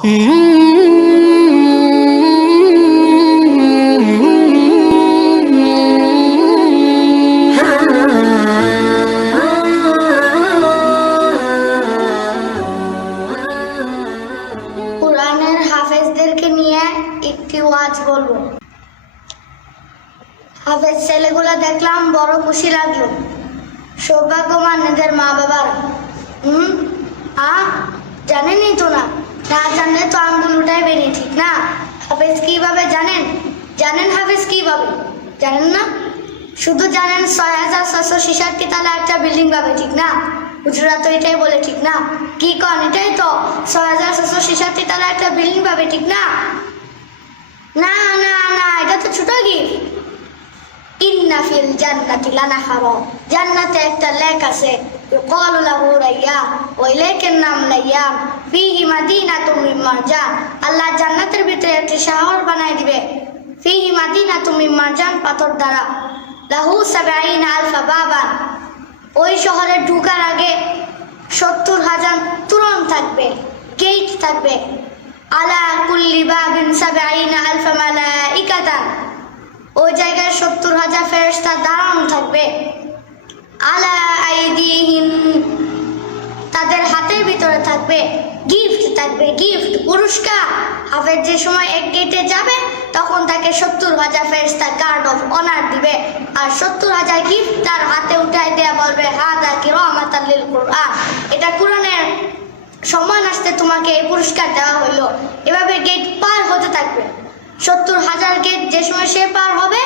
কোরআনের হাফেজদেরকে নিয়ে একটি ওয়াজ বলবো। হাফেজ ছেলেগুলা দেখলাম, বড় খুশি লাগলো। সৌভাগ্যবান এদের মা বাবারা। জানেনই তো না, না জানলে তো আঙ্গুল উঠাই বেরি, ঠিক না? হাফেজ কিভাবে জানেন? হাফেজ কিভাবে জানেন না? শুধু জানেন ৬৬৬৬ তালা একটা বিল্ডিং পাবে, ঠিক না? হুজুরা তো এটাই বলে, ঠিক না? কি কন, এটাই তো ৬৬৬৬ তালা একটা বিল্ডিং পাবে, ঠিক না? না না না, এটা তো ছোট গিফট। ইন্না ফিল জান্নাতি লানাহারা, জান্নাতে একটা লেক আছে, ইউকালু লাহু রায়্যান, ওই লেকের নাম রায়্যান, ফিহি মাদিনাতুম মিন মারজান। আল্লাহ জান্নাতের ভিতরে একটি শহর বানাই দিবে, ফিহি মাদিনাতুম মিন মারজান, পাথর দ্বারা, লাহু ৭০ আলফা বাবান। ওই শহরে ঢোকার আগে ৭০,০০০ তোরণ থাকবে, গেট থাকবে। আলা কুল্লি বাবিন ৭০ আলফা মালাইকাতান, ওই জায়গায় ৭০,০০০ ফেরেশতা দাঁড়ানো থাকবে। আলা আইদিহিম, তাদের হাতের ভিতরে থাকবে গিফট, থাকবে গিফট, পুরস্কার। হাফেজ যে সময় এক গেটে যাবে তখন তাকে ৭০,০০০ ফেরেশতা গার্ড অফ অনার দিবে, আর ৭০,০০০ গিফট তার হাতে উঠাই দেয়া, বলবে হাদা কিরামাতাল লিল কুরআন, এটা কোরআনের সম্মান আসতে তোমাকে এই পুরস্কার দেওয়া হইল। এভাবে গেট পার হতে থাকবে। ৭০,০০০ গেট যে সময় সে পার হবে,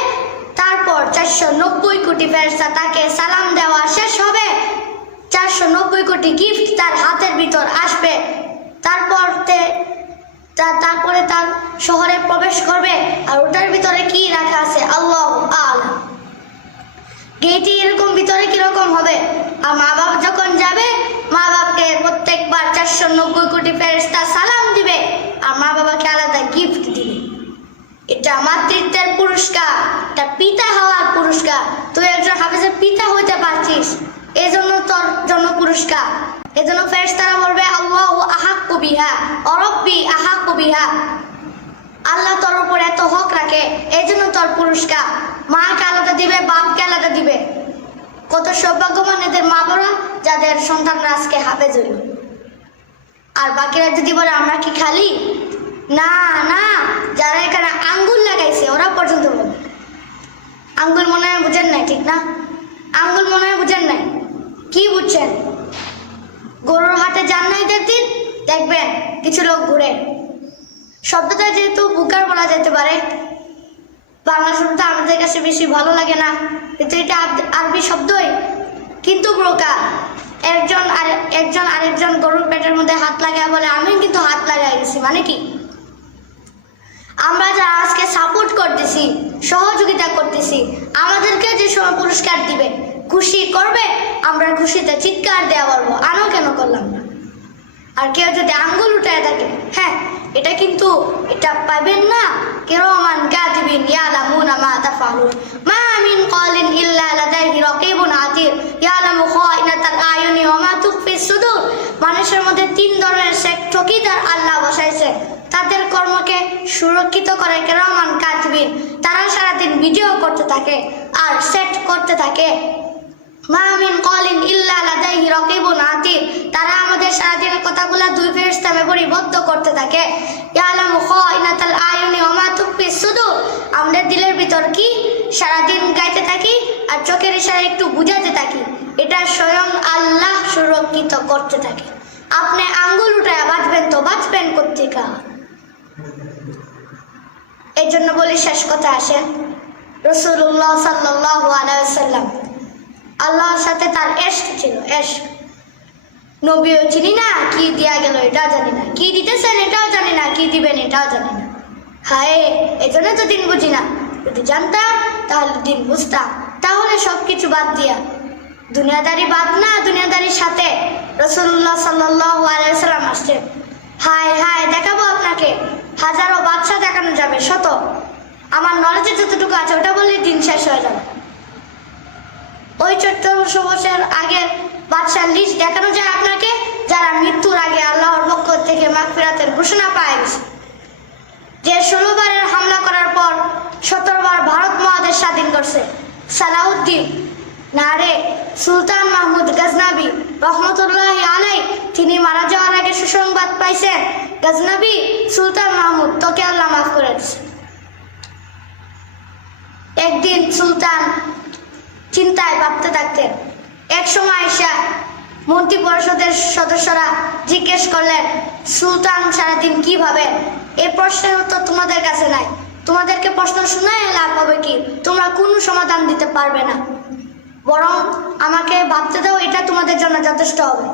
তারপর ৪৯০ কোটি ফেরেশতা তাকে সালাম দেওয়া শেষ হবে। ৪৯০ কোটি গিফট তার হাতের ভিতর আসবে। তারপরে তার শহরে প্রবেশ করবে, আর ওটার ভিতরে কি রাখা আছে আল্লাহু আ'লাম। গেটে এরকম ভিতরে কিরকম হবে, আর মা বাপ যখন যাবে, মা বাপকে প্রত্যেকবার ৪৯০ কোটি ফেরেশতা সালাম দিবে, আর মা বাবাকে আলাদা গিফট দিবে। এটা মাতৃত্বের পুরস্কার, এটা পিতা হওয়ার পুরস্কার। তুই একজন হাফেজের পিতা হইতে পারছিস, এই জন্য তোর জন্য পুরস্কার। এই জন্য ফেরেশতারা বলবে আল্লাহু আহাক্কু বিহা, অরব্বি আহাক্কু বিহা, আল্লাহ তোর উপর এত হক রাখে, এই জন্য তোর পুরস্কার। মাকে আলাদা দিবে, বাপকে আলাদা দিবে। কত সৌভাগ্যবান এদের মা বাবা যাদের সন্তানরা আজকে হাফেজ হইল। আর বাকিরা যদি বলে আমরা কি খালি, না না, যারা এখানে আঙ্গুল লাগাইছে ওরা পর্যন্ত বলবে। আঙ্গুল মনে হয় বুঝেন নাই, ঠিক না? আঙ্গুল মনে হয় বুঝেন নাই। কি বুঝছেন? গরুর হাটে যান না ঈদের দিন, দেখবেন কিছু লোক ঘুরে। শব্দটা যেহেতু বুকার বলা যেতে পারে, বাংলা শব্দ আমাদের কাছে বেশি ভালো লাগে না, কিন্তু এটা আরবি শব্দই, কিন্তু ব্রোকা। একজন আরেকজন গরুর পেটের মধ্যে হাত লাগায় বলে আমি কিন্তু হাত লাগাই গেছি, মানে কি? আমরা যারা আজকে সাপোর্ট করতেছি, সহযোগিতা করতেছি, আমাদেরকে যে সময় পুরস্কার দিবে, খুশি করবে, আমরা খুশিতে চিৎকার দেওয়া বলবো আনো কেন করলাম না। আর কেউ যদি আঙ্গুল উঠায় থাকে, হ্যাঁ এটা কিন্তু এটা পাবেন না, কিরামান কাতিবিন ইয়ালামুনা মা তাফআলুন, মা মিন ক্বালিন ইল্লা লাদাইহি রাকিবুন আতীদ ইয়ালামু খাইনাতাল আয়ুনি ওয়া মা তুখফিস সুদূর। মানুষের মধ্যে ৩ ধরনের চকিদার আল্লাহ বসাইছে, তাদের কর্মকে সুরক্ষিত করে কিরামান কাতিবিন। তারা সারাদিন ভিডিও করতে থাকে আর সেট করতে থাকে। মা মিন ক্বালিন ইল্লা লাদাইহি রাকিবুন আতীদ, তারা আমাদের সারাদিনের কথাগুলো 2 ফেরেশতা মেমোরিবদ্ধ করতে থাকে। ইয়ালামু খাইনাতাল আয়ুনি ওয়া মা তুখফিস সুদূর, আমাদের দিলের ভিতর কি সারাদিন গাইতে থাকি আর চোখের ইশারায় একটু বুঝাতে থাকি, এটা স্বয়ং আল্লাহ সুরক্ষিত করতে থাকে। আপনি আঙ্গুল উঠায় বাঁচবেন তো বাঁচবেন কোত্থেকে? এই জন্য বলি, শেষ কথা আসেন, রাসূলুল্লাহ সাল্লাল্লাহু আলাইহি ওয়াসাল্লাম আল্লাহর সাথে তার ইশক ছিল, ইশক। নবীও চিনি না, কি দিয়া গেল এটাও জানি না, কি দিতেছেন এটাও জানি না, কি দিবেন এটাও জানি না। হায়, এই জন্য তো দিন বুঝি না। যদি জানতাম তাহলে দিন বুঝতাম। তাহলে সবকিছু বাদ দিয়া, দুনিয়াদারি বাদ না, দুনিয়াদারির সাথে রাসূলুল্লাহ সাল্লাল্লাহু আলাইহি ওয়াসাল্লাম আসছেন। হায় হায়, দেখাবো আপনাকে, হাজারো বাদশা দেখানো যাবে, শত। আমার নলেজে যতটুকু আছে ওটা বললে দিন শেষ হয়ে যাবে। ওই ১৪০০ বছর আগের বাদশার লিস্ট দেখানো যায় আপনাকে, যারা মৃত্যুর আগে আল্লাহর পক্ষ থেকে মাগফিরাতের ঘোষণা পায় গেছে, যে 16 বারের হামলা করার পর 17 বার ভারত মহাদেশ স্বাধীন করছে। সালাউদ্দিন নারে সুলতান মাহমুদ গজনবী রহমতুল্লাহি আলাই, তিনি মারা যাওয়ার আগে সুসংবাদ পাইছেন, গজনবী সুলতান মাহমুদ, তোকে আল্লাহ মাফ করে দিয়েছে। একদিন সুলতান চিন্তায় ভাবতে থাকতেন। এক সময় এসে মন্ত্রী পরিষদের সদস্যরা জিজ্ঞেস করলেন, সুলতান সারাদিন কি ভাবেন? এই প্রশ্নের উত্তর তোমাদের কাছে নাই, তোমাদেরকে প্রশ্ন শোনায় লাভ হবে কি? তোমরা কোনো সমাধান দিতে পারবে না, বরং আমাকে ভাবতে দাও, এটা তোমাদের জন্য যথেষ্ট হবে।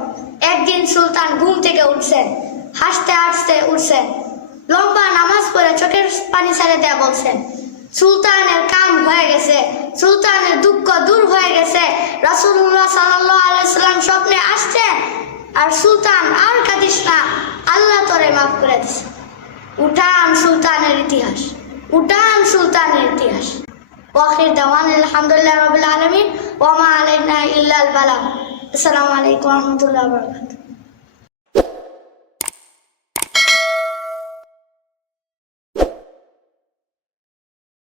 একদিন সুলতান ঘুম থেকে উঠছেন, হাসতে হাসতে উঠছেন, লম্বা নামাজ পড়ে চোখের পানি ছেড়ে দেয়া বলছেন, সুলতানের কাম হয়ে গেছে, সুলতানের দুঃখ দূর হয়ে গেছে। রাসূলুল্লাহ সাল্লাল্লাহু আলাইহি সাল্লাম স্বপ্নে আসছেন, আর সুলতান আর কাঁদিস না, আল্লাহ তোরে মাফ করে দিছে। উঠান সুলতানের ইতিহাস, উঠান সুলতানের ইতিহাস। ওয়াখির দাওয়ান আলহামদুলিল্লাহ রাব্বিল আলামিন ওয়া মা আলাইনা ইল্লাল বালাগ। আসসালামু আলাইকুম ওয়া রাহমাতুল্লাহি ওয়া বারাকাতুহু।